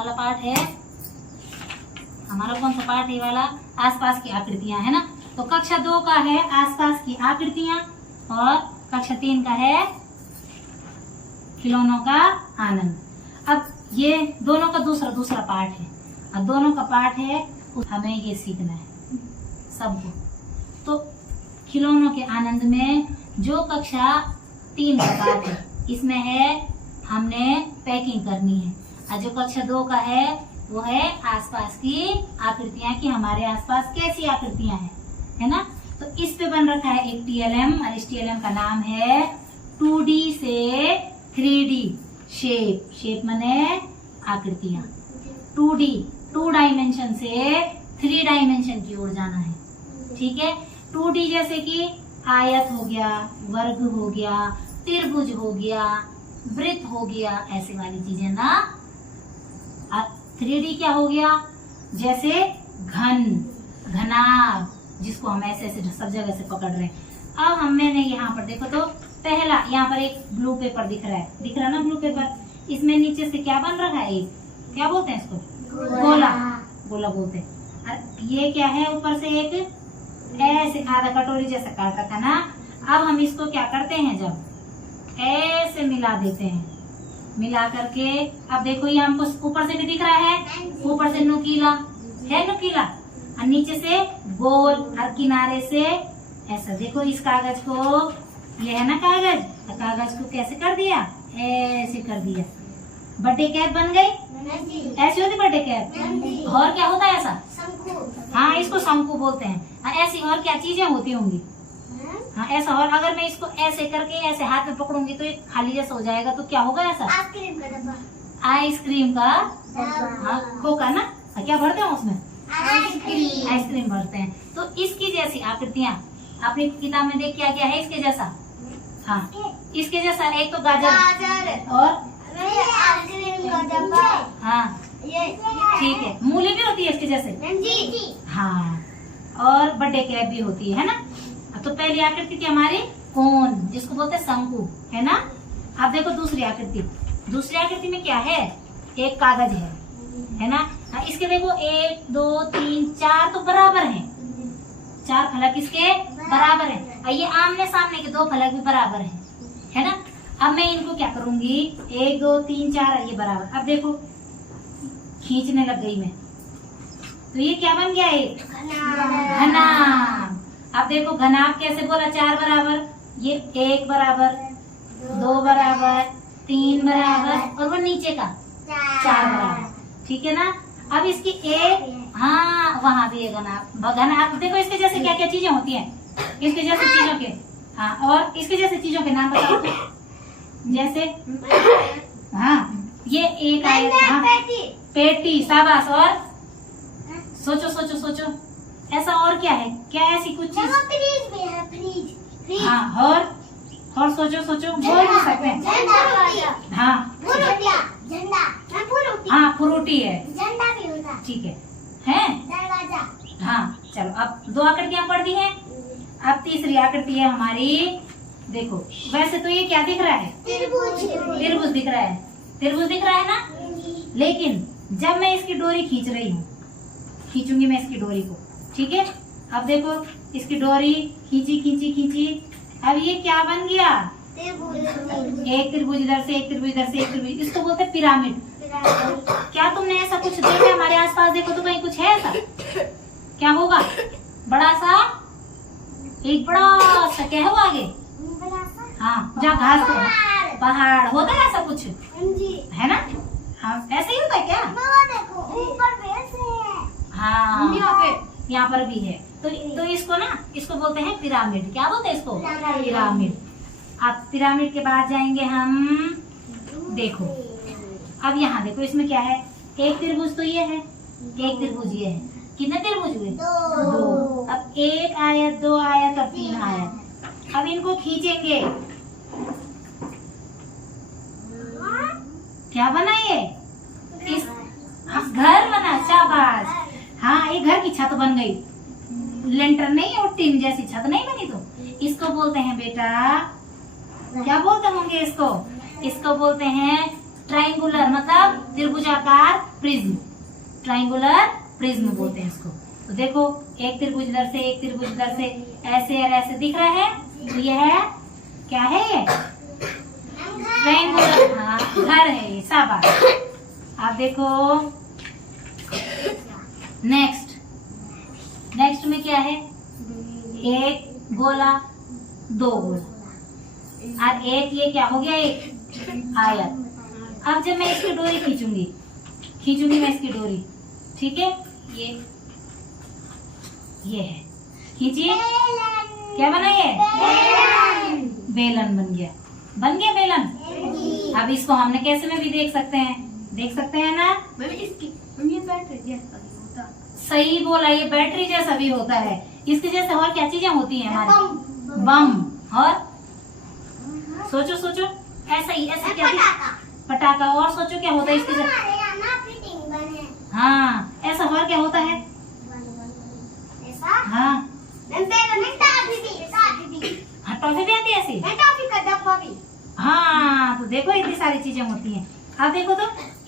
वाला पार्ट है हमारा, कौन सा पार्ट है वाला, आसपास की आकृतियां, है ना। तो कक्षा 2 का है आसपास की आकृतियां और कक्षा 3 का है खिलौनों का आनंद। अब ये दोनों का दूसरा पार्ट है। अब दोनों का पार्ट है, हमें ये सीखना है सबको। तो खिलौनों के आनंद में जो कक्षा 3 का पार्ट है, इसमें है हमने पैकिंग करनी है। और जो कक्षा 2 का है वो है आसपास की आकृतियां, कि हमारे आसपास कैसी आकृतियां हैं, है ना। तो इस पे बन रखा है एक TLM, और इस TLM का नाम है 2D से 3D शेप। शेप माने आकृतियां। 2D 2 डायमेंशन से 3 डायमेंशन की ओर जाना है, ठीक है। 2D जैसे कि आयत हो गया, वर्ग हो गया, त्रिभुज हो गया, वृत्त हो गया, ऐसे वाली चीजें ना। 3D क्या हो गया, जैसे घन, घनाभ, जिसको हम ऐसे ऐसे सब जगह से पकड़ रहे हैं। अब हमने यहाँ पर देखो तो पहला यहाँ पर एक ब्लू पेपर दिख रहा है ना, ब्लू पेपर। इसमें नीचे से क्या बन रहा है, एक क्या बोलते हैं इसको, गोला, गोला बोलते हैं। और ये क्या है, ऊपर से एक ऐसे आधा कटोरी जैसा काट रखा ना। अब हम इसको क्या करते हैं, जब ऐसे मिला देते हैं, मिला करके अब देखो ये हमको ऊपर से भी दिख रहा है, ऊपर से नुकीला है, नुकीला, और नीचे से गोल, और किनारे से ऐसा। देखो इस कागज को, ये है ना कागज, तो कागज को कैसे कर दिया, ऐसे कर दिया। बर्थडे कैप बन गई, ऐसी होती बर्थडे कैप। और क्या होता है ऐसा, हाँ इसको शंकु बोलते हैं। ऐसी और क्या चीजें होती होंगी, हाँ ऐसा। और अगर मैं इसको ऐसे करके ऐसे हाथ में पकड़ूंगी तो ये खाली जैसा हो जाएगा, तो क्या होगा ऐसा, आइसक्रीम का, हाँ खोखा ना, क्या भरते हैं उसमें, आइसक्रीम भरते हैं। तो इसकी जैसी आकृतियां अपनी किताब में देख क्या क्या है, इसके जैसा, हाँ इसके जैसा। एक तो गाजर और हाँ ठीक है, मूली भी होती है इसके जैसे, हाँ, और बर्थडे कैप भी होती है ना। तो पहली आकृति थी हमारी कोन, जिसको बोलते हैं शंकु, है ना। अब देखो दूसरी आकृति, दूसरी आकृति में क्या है, एक कागज है ना। इसके देखो 1 2 3 4 तो बराबर हैं, 4 फलक इसके बराबर हैं, और ये आमने सामने के 2 फलक भी बराबर हैं, है ना। अब मैं इनको क्या करूंगी, 1 2 3 4 ये बराबर। अब देखो खींचने लग गई मैं, तो ये क्या बन गया, एक घनाभ। अब देखो घनाभ कैसे बोला, 4 बराबर, ये 1 बराबर, 2 बराबर, 3 बराबर, और वो नीचे का 4 बराबर, ठीक है ना। अब इसकी एक, हाँ वहां भी है घनाभ। घनाभ देखो इसके जैसे क्या क्या चीजें होती हैं, इसके जैसे चीजों के, हाँ, और इसके जैसे चीजों के नाम बताओ, जैसे हाँ ये एक आयत, हाँ पेटी, शाबाश। और सोचो सोचो सोचो, ऐसा और क्या है, क्या ऐसी कुछ चीज, फ्रीज भी है, फ्रीज। हाँ, और सोचो सोचो, बोल भी सकते हैं, हाँ झंडा, हाँ फ्रूटी है, झंडा भी होता ठीक है, दरवाजा। हाँ चलो। अब 2 आकृतियां पढ़ दी हैं, अब तीसरी आकृति है हमारी। देखो वैसे तो ये क्या दिख रहा है, त्रिभुज दिख रहा है, त्रिभुज दिख रहा है ना। लेकिन जब मैं इसकी डोरी खींच रही हूँ, खींचूंगी मैं इसकी डोरी को, ठीक है। अब देखो इसकी डोरी खींची खींची खींची, अब ये क्या बन गया, एक त्रिभुज इधर से, एक त्रिभुज इधर से, एक त्रिभुज, इसको बोलते हैं पिरामिड। क्या तुमने ऐसा कुछ देखा हमारे आसपास, देखो तो कहीं कुछ है ऐसा, क्या होगा, बड़ा सा, एक बड़ा सा क्या है वो आगे, हाँ जहाँ घास, पहाड़ होता है ऐसा कुछ, है ना। हाँ ऐसे ही होता है क्या, देखो ऊपर भी ऐसे है, हाँ यहाँ पर भी है। तो इसको ना, इसको बोलते हैं पिरामिड। क्या बोलते हैं इसको, पिरामिड। अब पिरामिड के बाद जाएंगे हम, देखो अब यहाँ देखो इसमें क्या है, एक त्रिभुज तो ये है, एक त्रिभुज ये है, कितने त्रिभुज हुए, 2। अब 1 आयत, 2 आयत और 3 आयत। अब इनको खींचेंगे, क्या बना ये, इस घर बना, शाबाश। हाँ ये घर की छत बन गई, लेंटर नहीं और टीन जैसी छत नहीं बनी। तो इसको बोलते हैं बेटा, क्या बोलते होंगे इसको, इसको बोलते हैं ट्राइंगुलर मतलब त्रिभुजाकार प्रिज्म, ट्राइंगुलर प्रिज्म बोलते हैं इसको। तो देखो एक त्रिभुज इधर से, एक त्रिभुज इधर से, ऐसे और ऐसे दिख रहा है। तो ये है क्या है? ये ट्राइंगुलर, हाँ घर है ये। शाबाश। आप देखो नेक्स्ट में क्या है? एक गोला, दो गोला और एक ये क्या हो गया? एक आयत। अब जब मैं इसकी डोरी खींचूंगी मैं इसकी डोरी, ठीक है? ये है, खींचिए। क्या बना ये? बेलन बन गया बेलन। अब इसको हमने कैसे में भी देख सकते हैं ना? सही बोला, ये बैटरी जैसा भी होता है। इसके जैसे और क्या चीजें होती हैं हमारे? बम। और सोचो ऐसा ही, ऐसा क्या? पटाखा। और सोचो क्या होता है इसके जैसे? हाँ, ऐसा और क्या होता है? हाँ, टॉफी भी आती है ऐसी। हाँ, तो देखो इतनी सारी चीजें होती हैं। अब देखो तो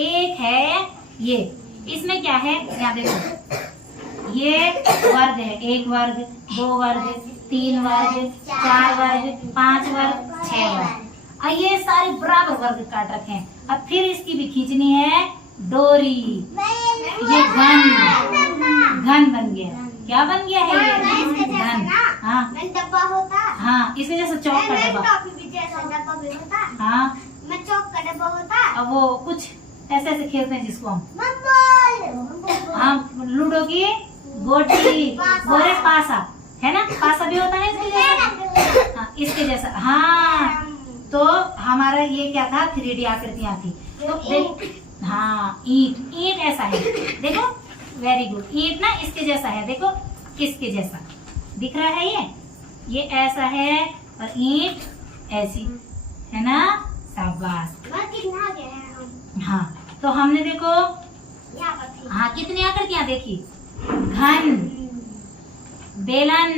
एक है ये, इसमें क्या है? यहाँ देखो, ये वर्ग है। 1 वर्ग, 2 वर्ग, 3 वर्ग, 4 वर्ग, 5 वर्ग, 6 वर्ग। और ये सारे बराबर वर्ग काट रखे हैं। अब फिर इसकी भी खींचनी है डोरी। ये घन बन गया। क्या बन गया है ये? घन। हाँ डब्बा होता। हाँ, इसके जैसे चौक का डब्बा। डब्बा भी होता। हाँ, मैं चौक का डब्बा होता। अब वो कुछ ऐसे ऐसे खेलते हैं जिसको हम लूडो की गोटी, गोरे पासा है ना? पासा भी होता है इसके जैसा। हाँ, इसके जैसा। हाँ, तो हमारा ये क्या था? 3D आकृतियां थी। तो हाँ, ईंट ऐसा है। देखो, वेरी गुड। ईंट ना इसके जैसा है। देखो किसके जैसा दिख रहा है? ये ऐसा है और ईंट ऐसी है ना? शाबाश। हाँ, तो हमने देखो हाँ कितनी आकृतियां देखी? घन, बेलन,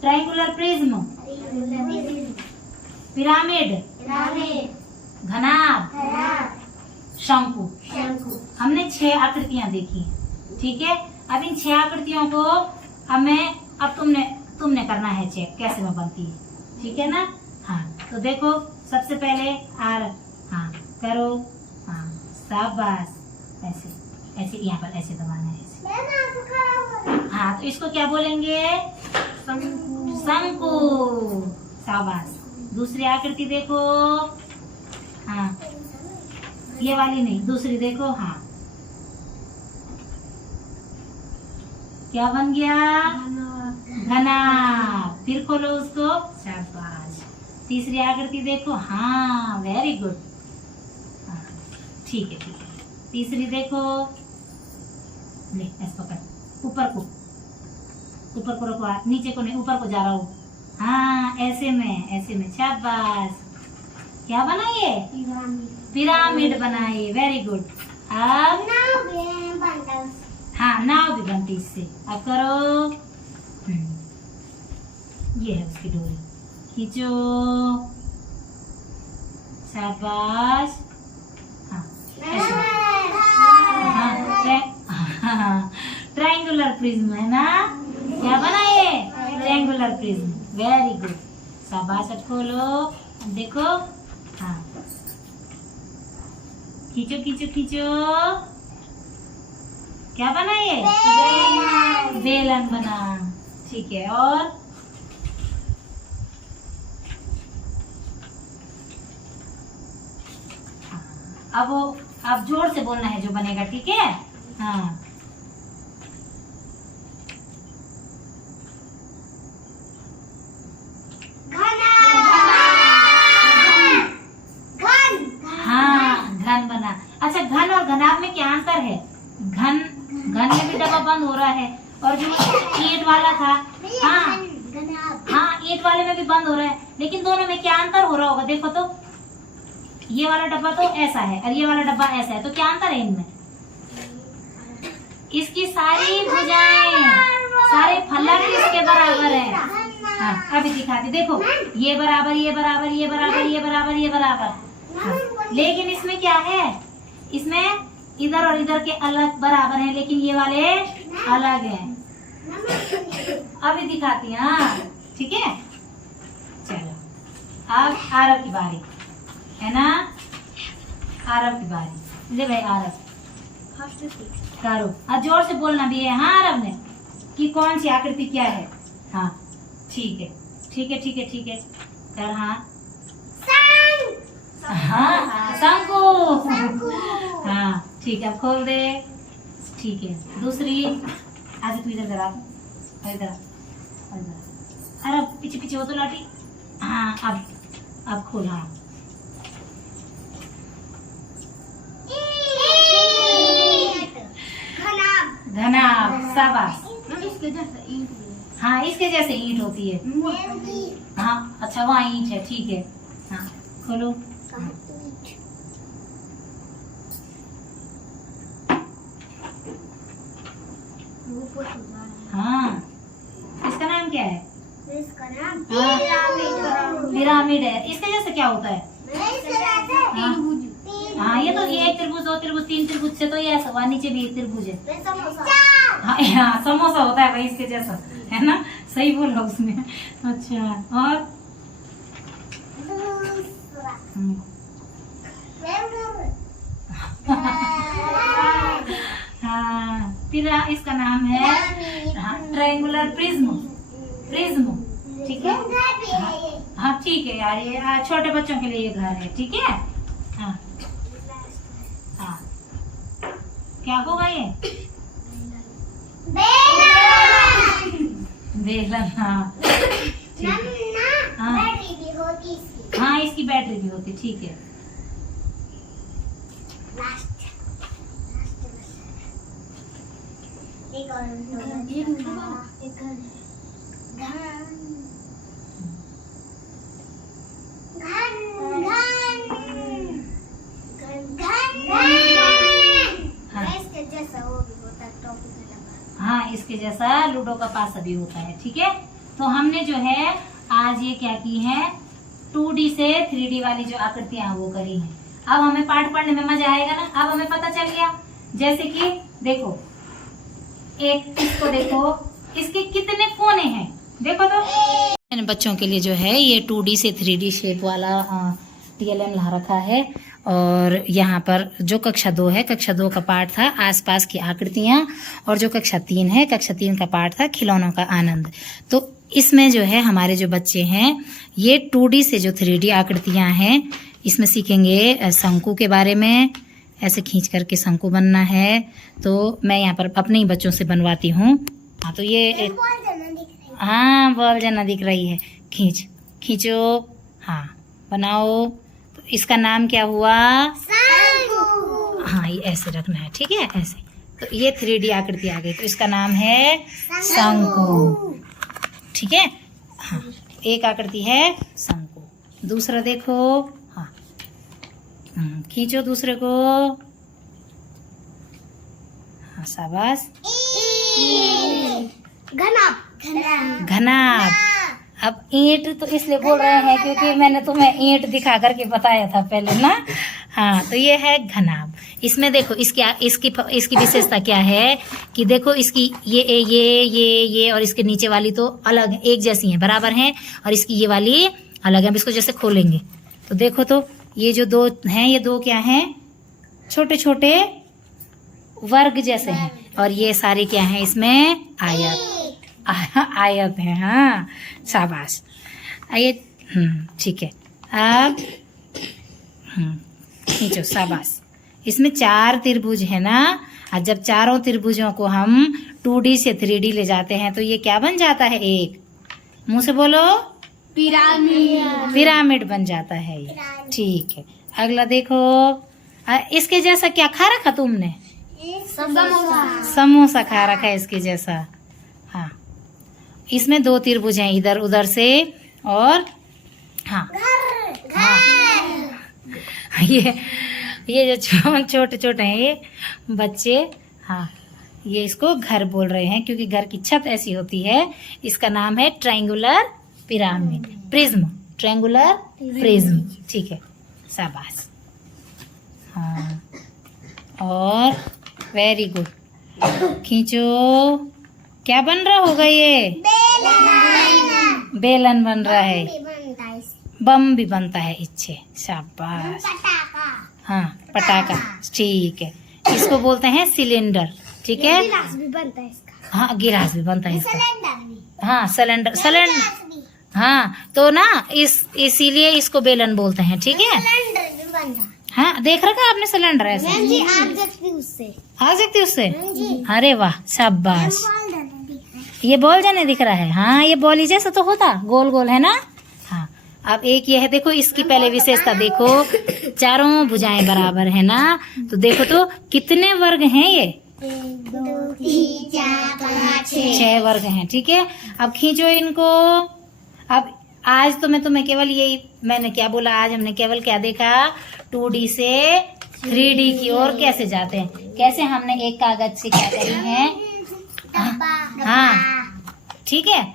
ट्राइंगुलर प्रिज्म, पिरामिड, घनाभ, शंकु। हमने 6 आकृतियां देखी, ठीक है? अब इन 6 आकृतियों को अब तुमने करना है चेक कैसे में बनती है, ठीक है ना? हाँ, तो देखो सबसे पहले हाँ करो। हाँ, शाबाश। ऐसे यहाँ पर ऐसे दबाना है ऐसे। हाँ, तो इसको क्या बोलेंगे? शंकु। शाबाश। दूसरी आकृति देखो। हाँ, ये वाली नहीं, दूसरी देखो। हाँ, क्या बन गया? घना। फिर खोलो उसको। शाबाश। तीसरी आकृति देखो। हाँ, वेरी गुड। हाँ, ठीक है। तीसरी देखो। ले ऐसे पकड़, ऊपर को रखो, नीचे को नहीं, ऊपर को जा रहा हूँ। हाँ, ऐसे में। शाबाश। क्या बना ये? पिरामिड बनाए। Very good. अब हाँ, नाव भी बनती इससे। अब करो। ये है उसकी डोरी, खींचो। शाबाश। हाँ, ट्रायंगुलर प्रिज्म है ना? क्या बना ये? Triangular prism. Very good. शाबाश। अब खोलो, अब देखो। हाँ, खींचो। क्या बना ये? बेलन बना। ठीक है। और अब जोर से बोलना है जो बनेगा, ठीक है? हाँ, घन बना। अच्छा, घन और घनाभ में क्या अंतर है? घन में भी डब्बा बंद हो रहा है, और जो ईंट वाला था, हाँ ईंट वाले में भी बंद हो रहा है, लेकिन दोनों में क्या अंतर हो रहा होगा? देखो तो, ये वाला डब्बा तो ऐसा है और ये वाला डब्बा ऐसा है, तो क्या अंतर है इनमें? इसकी सारी भुजाएं, सारे फलक इसके बराबर है। हाँ, अभी दिखाती, देखो, ये बराबर, ये बराबर, ये बराबर, ये बराबर, ये बराबर। हाँ, लेकिन इसमें क्या है, इसमें इधर और इधर के अलग बराबर हैं, लेकिन ये वाले अलग हैं। अभी दिखाती हूँ, ठीक है। चलो अब आरव की बारी है ना, आरव की बारी। ले भाई आरव करो, और जोर से बोलना भी है हाँ आरव ने, कि कौन सी आकृति क्या है। हाँ ठीक है ठीक है ठीक है ठीक है, कर हाँ हाँ शंकु। हाँ ठीक है, अब खोल दे। ठीक है, दूसरी। आज तू इधर जरा, इधर अरे पीछे पीछे हो तो लाठी। हाँ अब खोल। हाँ घनाभ, शाबाश। हाँ इसके जैसे ईंट होती है। हाँ अच्छा वहाँ ईंट है, ठीक है। हाँ खोलो। हाँ इसका नाम क्या है? इसका नाम पिरामिड है। इसके जैसे क्या होता है? हाँ ये तो ये एक त्रिभुज, दो त्रिभुज, तीन त्रिभुज से तो ये ऐसा हुआ, नीचे भी एक त्रिभुज है। हाँ समोसा होता है भाई इसके जैसा, है ना, सही बोल रहा उसने। अच्छा और हाँ इसका नाम है ट्रायंगुलर प्रिज्म। प्रिज्म ठीक है। हाँ ठीक है यार, ये छोटे बच्चों के लिए ये घर है, ठीक है। हाँ हाँ क्या होगा ये? बेलन। हाँ ठीक है। हाँ इसकी बैटरी भी होती, ठीक है। हाँ इसके जैसा लूडो का पासा भी होता है, ठीक है। तो हमने जो है आज ये क्या की है, 2D से 3D वाली जो आकृतियां वो करी हैं। अब हमें पाठ पढ़ने में मजा आएगा ना। अब हमें पता चल गया, जैसे कि देखो एक इसको देखो, इसके कितने कोने हैं देखो तो। मैंने बच्चों के लिए जो है ये 2D से 3D शेप वाला TLM ला रखा है। और यहाँ पर जो कक्षा 2 है, कक्षा 2 का पाठ था आसपास की आकृतियां, और जो कक्षा 3 है, कक्षा 3 का पाठ था खिलौनों का आनंद। तो इसमें जो है हमारे जो बच्चे हैं ये 2D से जो 3D आकृतियां हैं इसमें सीखेंगे शंकु के बारे में। ऐसे खींच करके शंकु बनना है। तो मैं यहाँ पर अपने ही बच्चों से बनवाती हूँ। हाँ तो ये हाँ बॉल जना दिख रही है, खींचो। हाँ बनाओ। तो इसका नाम क्या हुआ? हाँ ये ऐसे रखना है, ठीक है, ऐसे। तो ये 3D आकृति आ गई, तो इसका नाम है शंकु, ठीक है। हाँ एक आकृति है शंकु। दूसरा देखो, हाँ खींचो दूसरे को। हाँ शाबाश। घनाभ। अब ईंट तो इसलिए बोल रहे हैं क्योंकि मैंने तुम्हें ईंट दिखा करके बताया था पहले ना। हाँ तो ये है घनाभ। इसमें देखो इसकी विशेषता क्या है कि देखो इसकी ये और इसके नीचे वाली तो अलग एक जैसी हैं, बराबर हैं, और इसकी ये वाली अलग है। अब इसको जैसे खोलेंगे तो देखो तो ये जो दो हैं, ये दो क्या हैं? छोटे छोटे वर्ग जैसे हैं, और ये सारी क्या हैं इसमें? आयत है। हाँ शाबाश। आइए ठीक है। अब खींचो, शाबाश। इसमें 4 त्रिभुज है ना, और जब चारों त्रिभुजों को हम 2D से 3D ले जाते हैं तो ये क्या बन जाता है? एक मुंह से बोलो, पिरामिड बन जाता है ये, ठीक है। अगला देखो, इसके जैसा क्या खा रखा तुमने? समोसा खा रखा है इसके जैसा। हाँ इसमें 2 त्रिभुज हैं इधर उधर से, और हाँ ये जो छोटे छोटे हैं ये बच्चे, हाँ ये इसको घर बोल रहे हैं क्योंकि घर की छत ऐसी होती है। इसका नाम है triangular pyramid, prism, triangular prism, ठीक है, शाबाश। हाँ, और वेरी गुड, खींचो। क्या बन रहा होगा ये? बेलन बन रहा है। बम भी बनता है इससे। शाबाश। हाँ, पटाखा, ठीक है। इसको बोलते हैं सिलेंडर, ठीक है। गिलास भी बनता है इसका। हाँ, गिलास भी बनता है इसका। सिलेंडर भी। हाँ, सिलेंडर, सिलेंडर। गिलास भी। हाँ, तो ना इसीलिए इसको बेलन बोलते हैं, ठीक है। सिलेंडर भी बनता है। हाँ, देख रखा आपने सिलेंडर ऐसे? मैम जी आग जगती उससे। आ सकती उससे? जी। अरे वाह, शाबाश। बॉल डालने दिख रहा है। ये बॉल जाने दिख रहा है। हाँ, ये बॉल ही जैसा तो होता, गोल गोल है ना। हाँ, अब एक ये है, देखो इसकी पहले विशेषता देखो, चारों भुजाएं बराबर है ना। तो देखो तो कितने वर्ग हैं ये? 1 2 3 4 5 6। 6 वर्ग हैं, ठीक है। अब खींचो इनको। अब आज तो मैं तुम्हें केवल यही, मैंने क्या बोला, आज हमने केवल क्या देखा, 2D से 3D की ओर कैसे जाते हैं, कैसे हमने एक कागज से क्या करी है। हाँ, ठीक है,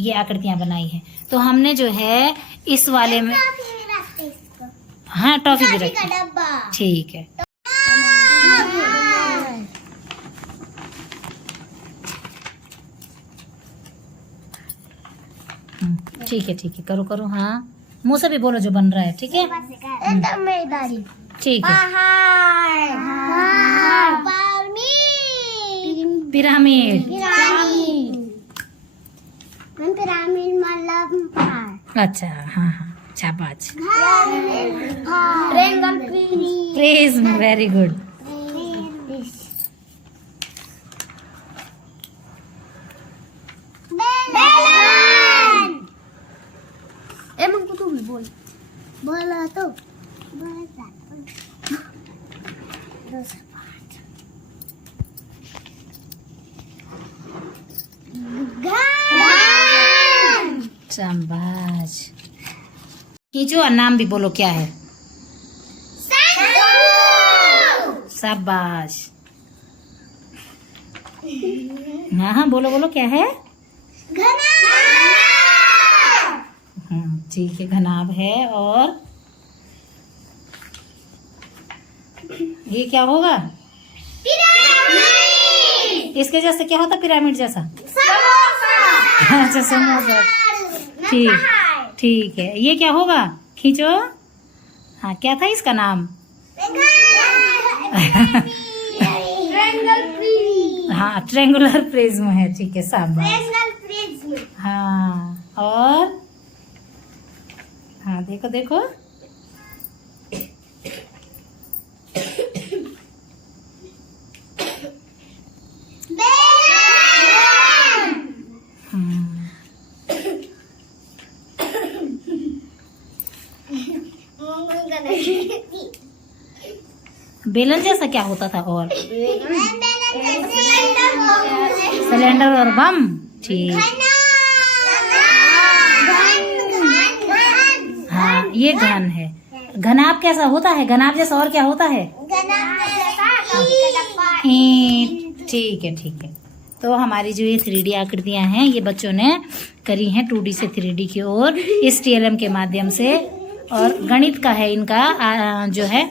ये आकृतियां बनाई है। तो हमने जो है इस वाले में, हाँ, टॉफी भी रखी, डब्बा। ठीक है। ठीक है, ठीक है, करो करो। हाँ, मुंह से भी बोलो जो बन रहा है, ठीक है। ठीक है। पिरामिड। पिरामिड मतलब पहाड़। अच्छा, हाँ हाँ, शाबाश। Triangle prism, very good. तू भी बोल। बोला तो शाबाश। खींचो और नाम भी बोलो, क्या है? शाबाश। हाँ हाँ, बोलो बोलो, क्या है? ठीक है, घनाभ है। और ये क्या होगा? इसके जैसे क्या होता? पिरामिड जैसा। अच्छा, समोसा। ठीक, ठीक है। ये क्या होगा? खींचो। हाँ, क्या था इसका नाम? हाँ, ट्रायंगुलर प्रिज्म है, ठीक है, शाबाश। हाँ, और हाँ, देखो देखो, बेलन जैसा क्या होता था? और सिलेंडर और बम, ठीक। हाँ, ये घन है। घनाभ कैसा होता है? घनाभ जैसा और क्या होता है? ईंट, ठीक है, ठीक है। तो हमारी जो ये 3D आकृतियां हैं, ये बच्चों ने करी हैं 2D से 3D की ओर, इस TLM के माध्यम से। और गणित का है इनका जो है